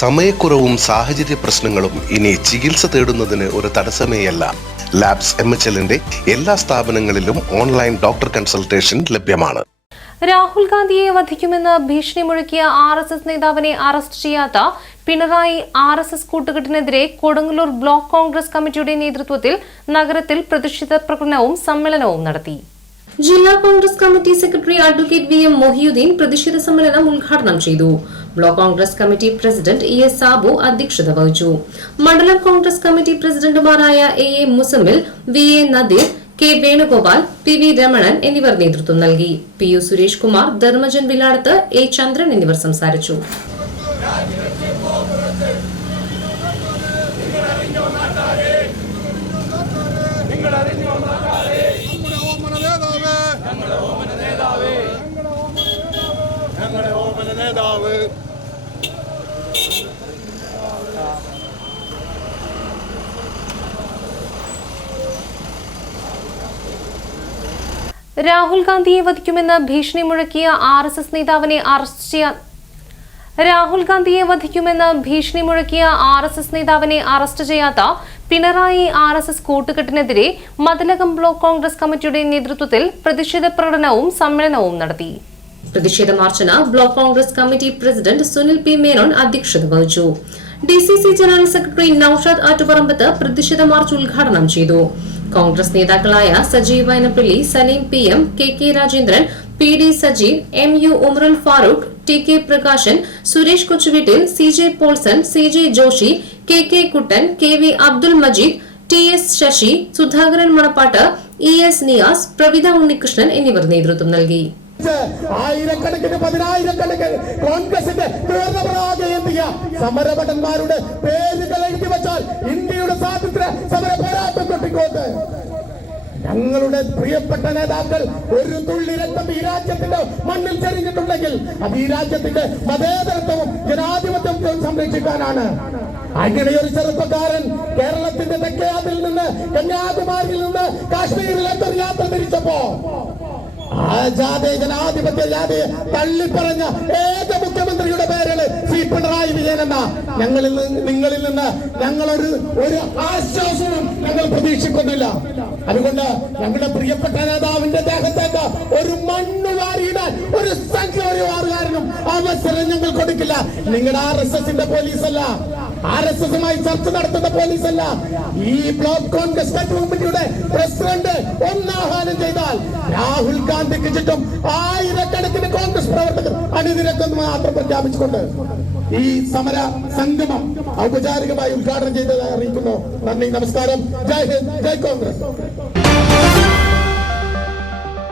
സമയക്കുറവും സാഹചര്യ പ്രശ്നങ്ങളും ഇനി ചികിത്സ തേടുന്നതിന് ഒരു തടസ്സമേയല്ല. ലാബ്സ് എം എച്ച് എല്ലിന്റെ എല്ലാ സ്ഥാപനങ്ങളിലും ഓൺലൈൻ ഡോക്ടർ കൺസൾട്ടേഷൻ ലഭ്യമാണ്. രാഹുൽ ഗാന്ധിയെ വധിക്കുമെന്ന് ഭീഷണി മുഴക്കിയ ആർ എസ് എസ് നേതാവിനെ അറസ്റ്റ് ചെയ്യാത്ത പിണറായി ആർ എസ് എസ് കൂട്ടുകെട്ടിനെതിരെ കൊടുങ്ങല്ലൂർ ബ്ലോക്ക് കോൺഗ്രസ് കമ്മിറ്റിയുടെ നേതൃത്വത്തിൽ നഗരത്തിൽ പ്രതിഷേധ പ്രകടനവും സമ്മേളനവും നടത്തി. ജില്ലാ Congress committee secretary advocate V M Mohiyuddin പ്രതിഷേധ സമ്മേളനം ഉദ്ഘാടനം ചെയ്തു. Block Congress committee president E S Sabu അധ്യക്ഷത വഹിച്ചു. മണ്ഡലം കോൺഗ്രസ് കമ്മിറ്റി പ്രസിഡന്റുമാരായ A A Muzammil V A Nadeer K Venugopal P V Ramanan എന്നിവർ നേതൃത്വം നൽകി. P U Suresh Kumar Dharmajan Viladath A Chandran എന്നിവർ സംസാരിച്ചു. നേതാവ് രാഹുൽ ഗാന്ധിയെ വധിക്കുമെന്ന് ഭീഷണി മുഴക്കിയ ആർ എസ് എസ് നേതാവിനെ അറസ്റ്റ് ചെയ്യാൻ രാഹുൽ ഗാന്ധിയെ വധിക്കുമെന്ന് ഭീഷണി മുഴക്കിയ ആർ എസ് എസ് നേതാവിനെ അറസ്റ്റ് ചെയ്യാത്ത പിണറായി ആർ എസ് എസ് കൂട്ടുകെട്ടിനെതിരെ മതിലകം ബ്ലോക്ക് കോൺഗ്രസ് കമ്മിറ്റിയുടെ നേതൃത്വത്തിൽ പ്രതിഷേധ പ്രകടനവും സമ്മേളനവും നടത്തി. പ്രതിഷേധ മാർച്ചിന് block Congress committee president Sunil P Menon അധ്യക്ഷത വഹിച്ചു. D C C general secretary Naushad Attuparambath പ്രതിഷേധ മാർച്ച് ഉദ്ഘാടനം ചെയ്തു. കോൺഗ്രസ് നേതാക്കളായ Sajeev Vayanappally Saleem P M K K Rajendran P D Sajeev M U Umarul Farooq T K Prakashan Suresh Kochuveettil C J Paulson C J Joshi K K Kuttan K V Abdul Majeed T S Sasi Sudhakaran Manappat E S Niyas Pravitha Unnikrishnan എന്നിവർ നേതൃത്വം നൽകി. ആയിരക്കണക്കിന് പതിനായിരക്കണക്കിന് കോൺഗ്രസിന്റെ പൂർണപരാഗ എന്തിയ സമരഭടന്മാരുടെ പേരുകൾ എഴുതി വെച്ചാൽ ഇന്ത്യയുടെ സ്വാതന്ത്ര്യ സമര പോരാട്ടം തൊട്ടിക്കോട്ട് ഞങ്ങളുടെ പ്രിയപ്പെട്ട നേതാക്കൾ ഒരു തുള്ളി രക്തം ഈ രാജ്യത്തിന്റെ മണ്ണിൽ ചെറിഞ്ഞിട്ടുണ്ടെങ്കിൽ അത് ഈ രാജ്യത്തിന്റെ മതേതരത്വവും ജനാധിപത്യവും സംരക്ഷിക്കാനാണ്. അങ്ങനെ ഒരു ചെറുപ്പക്കാരൻ കേരളത്തിന്റെ തെക്കേ അതിൽ നിന്ന് കന്യാകുമാരിയിൽ നിന്ന് കാശ്മീരിലേക്ക് ഒരു യാത്ര തിരിച്ചപ്പോ ജനാധിപത്യ ജാതി തള്ളിപ്പറഞ്ഞ ഏക മുഖ്യമന്ത്രിയുടെ പേരാണ് സി പിണറായി വിജയൻ എന്ന. ഞങ്ങളിൽ നിങ്ങളിൽ നിന്ന് ഞങ്ങളൊരു ഒരു ആശ്വാസവും ഞങ്ങൾ പ്രതീക്ഷിക്കുന്നില്ല. അതുകൊണ്ട് ഞങ്ങളുടെ പ്രിയപ്പെട്ട നേതാവിന്റെ ദേഹത്തേക്ക് ഒരു മണ്ണ് ഞങ്ങൾ കൊടുക്കില്ല. നിങ്ങളുടെ ആർ എസ് എസിന്റെ അല്ല ആർ എസ് എസുമായി ചർച്ച നടത്തുന്ന പോലീസ് അല്ല ഈ ബ്ലോക്ക് കോൺഗ്രസ് കമ്മിറ്റിയുടെ പ്രസിഡന്റ് ഒന്നാഹ്വാനം ചെയ്താൽ രാഹുൽ ഗാന്ധിക്ക് ചുറ്റും ആയിരക്കണക്കിന് കോൺഗ്രസ് പ്രവർത്തകർ അണിനിരക്കുന്നു മാത്രം പ്രഖ്യാപിച്ചുകൊണ്ട് ഈ സമര സംഗമം ഔപചാരികമായി ഉദ്ഘാടനം ചെയ്തതായി അറിയിക്കുന്നു. നന്ദി നമസ്കാരം. ജയ് ഹിന്ദ് ജയ് കോൺഗ്രസ്.